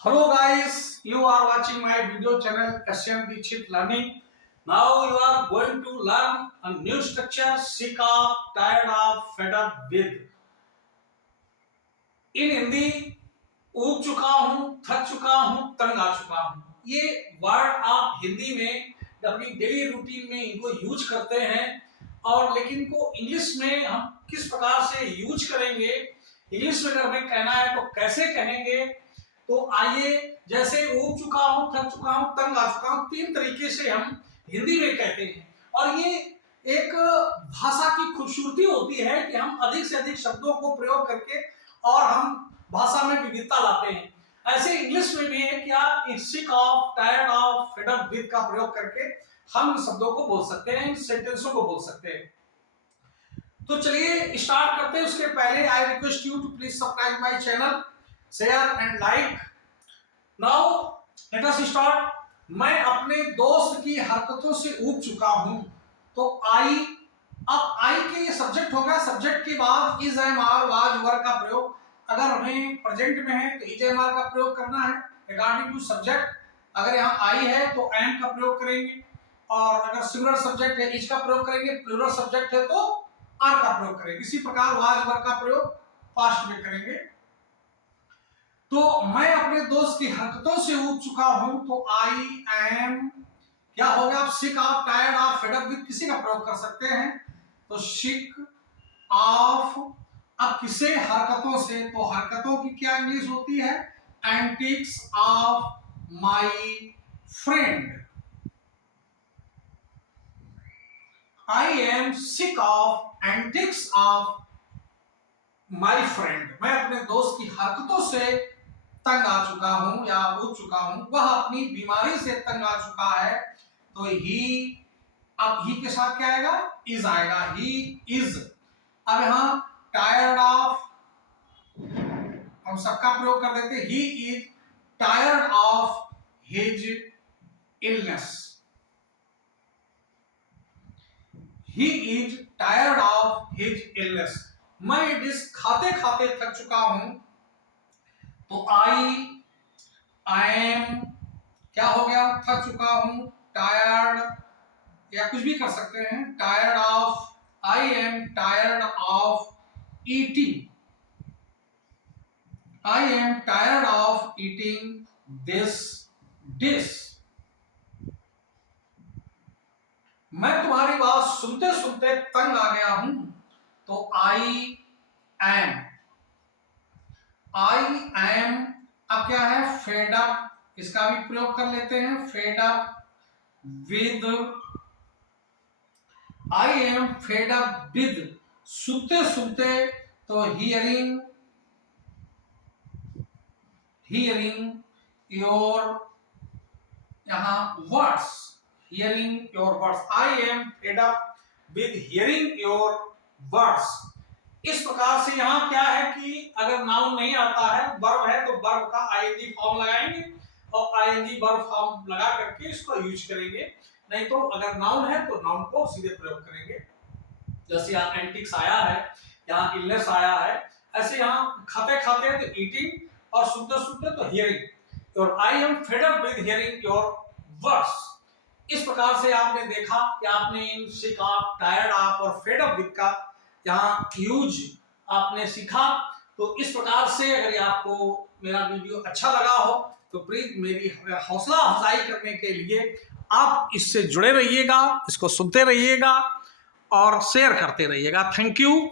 Hello guys, you are watching my video channel SM Dikshit Learning. Now you are going to learn a new structure, sick of, tired of, fed up with. In Hindi ऊब चुका हूँ, थक चुका हूँ, तंग आ चुका हूँ। ये वर्ड आप हिंदी में अपनी डेली रूटीन में इनको यूज करते हैं और लेकिन को इंग्लिश में हम किस प्रकार से यूज करेंगे, इंग्लिश में अगर हमें कहना है तो कैसे कहेंगे। तो आइए, जैसे ऊब चुका हूं, थक चुका हूं, तंग आ चुका हूं, तीन तरीके से हम हिंदी में कहते हैं और ये एक भाषा की खूबसूरती होती है कि हम अधिक से अधिक शब्दों को प्रयोग करके और हम भाषा में विविधता लाते हैं। ऐसे इंग्लिश में भी है क्या, sick of, tired of, fed up with का प्रयोग करके हम इन शब्दों को बोल सकते हैं, इन सेंटेंसों को बोल सकते हैं। तो चलिए स्टार्ट करते हैं। उसके पहले I request you to please subscribe my channel, share and like. Now let us start. मैं अपने दोस्त की हरकतों से ऊब चुका हूं। तो आई, अब आई के ये सब्जेक्ट होगा, सब्जेक्ट के बाद इज, एम, आर, वाज, वर का प्रयोग। अगर हमें प्रेजेंट में है तो इज, एम, आर का प्रयोग करना है अकॉर्डिंग टू सब्जेक्ट। अगर यहाँ आई है तो एम का प्रयोग करेंगे और अगर सिंगुलर सब्जेक्ट है इज का प्रयोग करेंगे, प्लूरल सब्जेक्ट है तो आर का प्रयोग करेंगे। इसी प्रकार वाज, वर का प्रयोग पास्ट में करेंगे। तो मैं अपने दोस्त की हरकतों से ऊब चुका हूं। तो आई एम क्या हो गया, आप sick of, tired of, fed up with किसी का प्रयोग कर सकते हैं। तो सिक ऑफ, अब किसे, हरकतों से। तो हरकतों की क्या इंग्लिश होती है, antics of my friend. I am sick of antics of my friend. मैं अपने दोस्त की हरकतों से तंग आ चुका हूं या ऊब चुका हूं, वह अपनी बीमारी से तंग आ चुका है। तो ही, अब ही के साथ क्या आएगा, इज आएगा, ही इज। अब यहां टायर्ड ऑफ हम सबका प्रयोग कर देते, he is tired of his illness. He is tired of his illness. मैं डिश खाते खाते थक चुका हूं। तो आई एम क्या हो गया, थक चुका हूं, टायर्ड या कुछ भी कर सकते हैं, tired of, I am tired of eating, I am tired of eating this dish. मैं तुम्हारी बात सुनते सुनते तंग आ गया हूं। तो आई एम, आई एम अब क्या है, फेड अप, इसका भी प्रयोग कर लेते हैं, fed up with, I am fed up with सुनते सुनते। तो हियरिंग, हियरिंग योर, यहां words, hearing your words. I am fed up with hearing your words. इस प्रकार से यहाँ क्या है कि अगर नाउन नहीं आता है, वर्ब है, तो वर्ब का आईएनजी फॉर्म लगाएंगे और आईएनजी वर्ब फॉर्म लगा करके इसको यूज करेंगे। नहीं तो अगर नाउन है तो नाउन को सीधे प्रयोग करेंगे। जैसे यहाँ एंटिक्स आया है, यहाँ इलनेस आया है, ऐसे यहाँ खाते खाते तो ईटिंग और सुनते सुनते तो हियरिंग। और I am fed up with hearing your words. इस प्रकार से आपने देखा कि आपने इन सिक ऑफ, टायर्ड ऑफ और फेड अप विद का यहाँ यूज आपने सीखा। तो इस प्रकार से अगर आपको मेरा वीडियो अच्छा लगा हो तो प्लीज मेरी हौसला अफजाई करने के लिए आप इससे जुड़े रहिएगा, इसको सुनते रहिएगा और शेयर करते रहिएगा। Thank you.